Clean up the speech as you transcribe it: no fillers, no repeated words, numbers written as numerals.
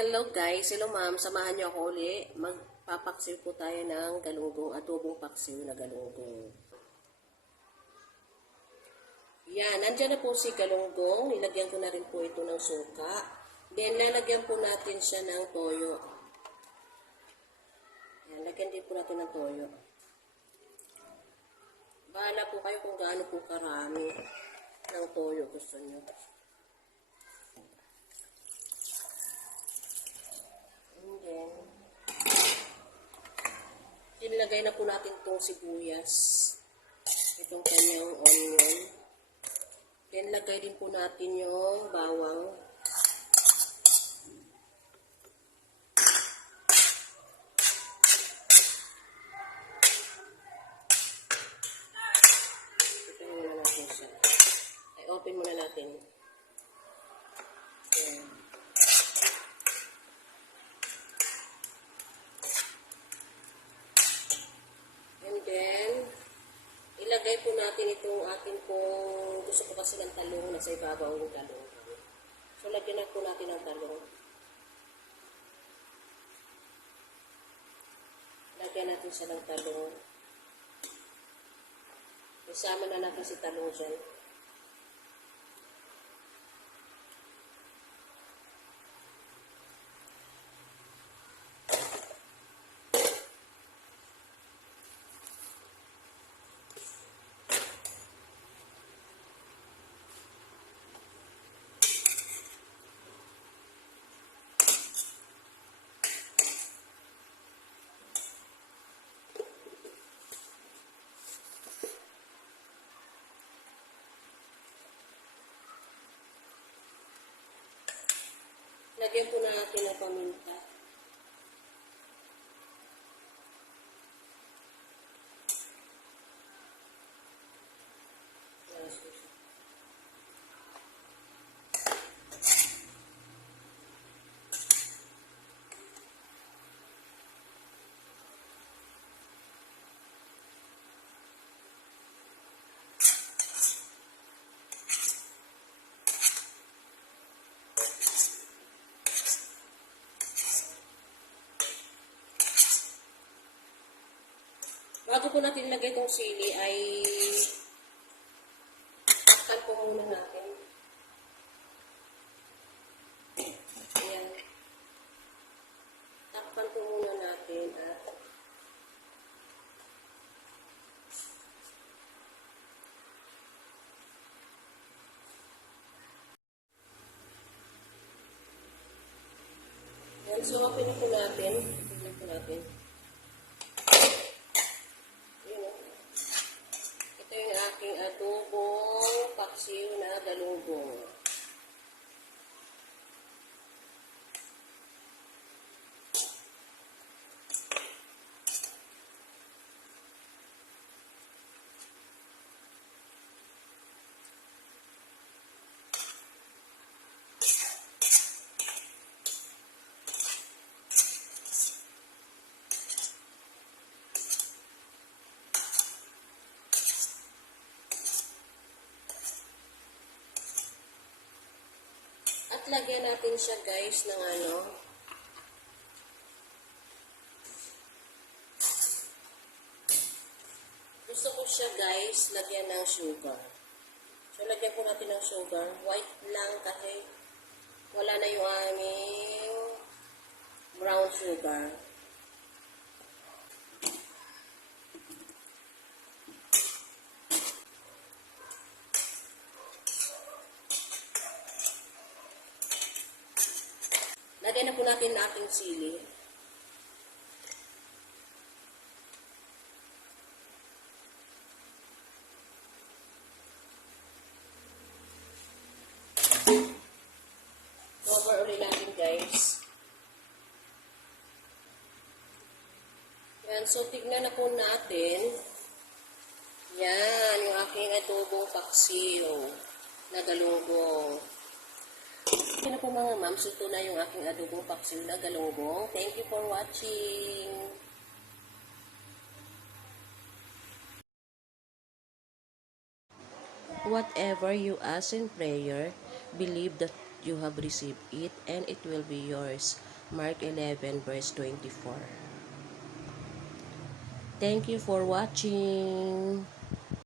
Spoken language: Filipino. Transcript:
Hello guys, hello ma'am, samahan niyo ako uli. Magpapaksiw po tayo ng galunggong, adobong paksiw na galunggong. Yan, nandyan na po si galunggong, nilagyan ko na rin po ito ng suka. Then lalagyan po natin siya ng toyo. Yan, lagyan din po natin ng toyo. Bahala po kayo kung gaano po karami ng toyo gusto niyo. Nilagay na po natin itong sibuyas. Itong kanyang onion. Then, lagay din po natin yung bawang. Open muna natin siya. Ay, open muna natin. Ayan. Then, ilagay po natin itong ating pong, gusto ko kasi ng talong, nasa ibabaw yung talong. So, lagyan na po natin ng talong. Lagyan natin siya ng talong. Isama na natin si talong dyan. Lagyan po natin ng paminta. Bago po natin ilagay itong sili ay takpan po muna natin. Ayan. Takpan po muna natin at ayan. So, open po natin. Open po natin. Aking adobong paksiw na galunggong. At lagyan natin siya guys ng gusto ko siya guys lagyan ng sugar. So lagyan po natin ng sugar. White lang kasi wala na yung aming brown sugar. Lagyan na po natin ang ating sili. Cover ulit natin guys. Yan, so tignan na po natin. Yan, yung aking adobong paksiw na galunggong. Yan na po mga ma'am, ito na yung aking adobong paksiw na galunggong. Thank you for watching. Whatever you ask in prayer, believe that you have received it, and it will be yours. Mark 11 verse 24. Thank you for watching.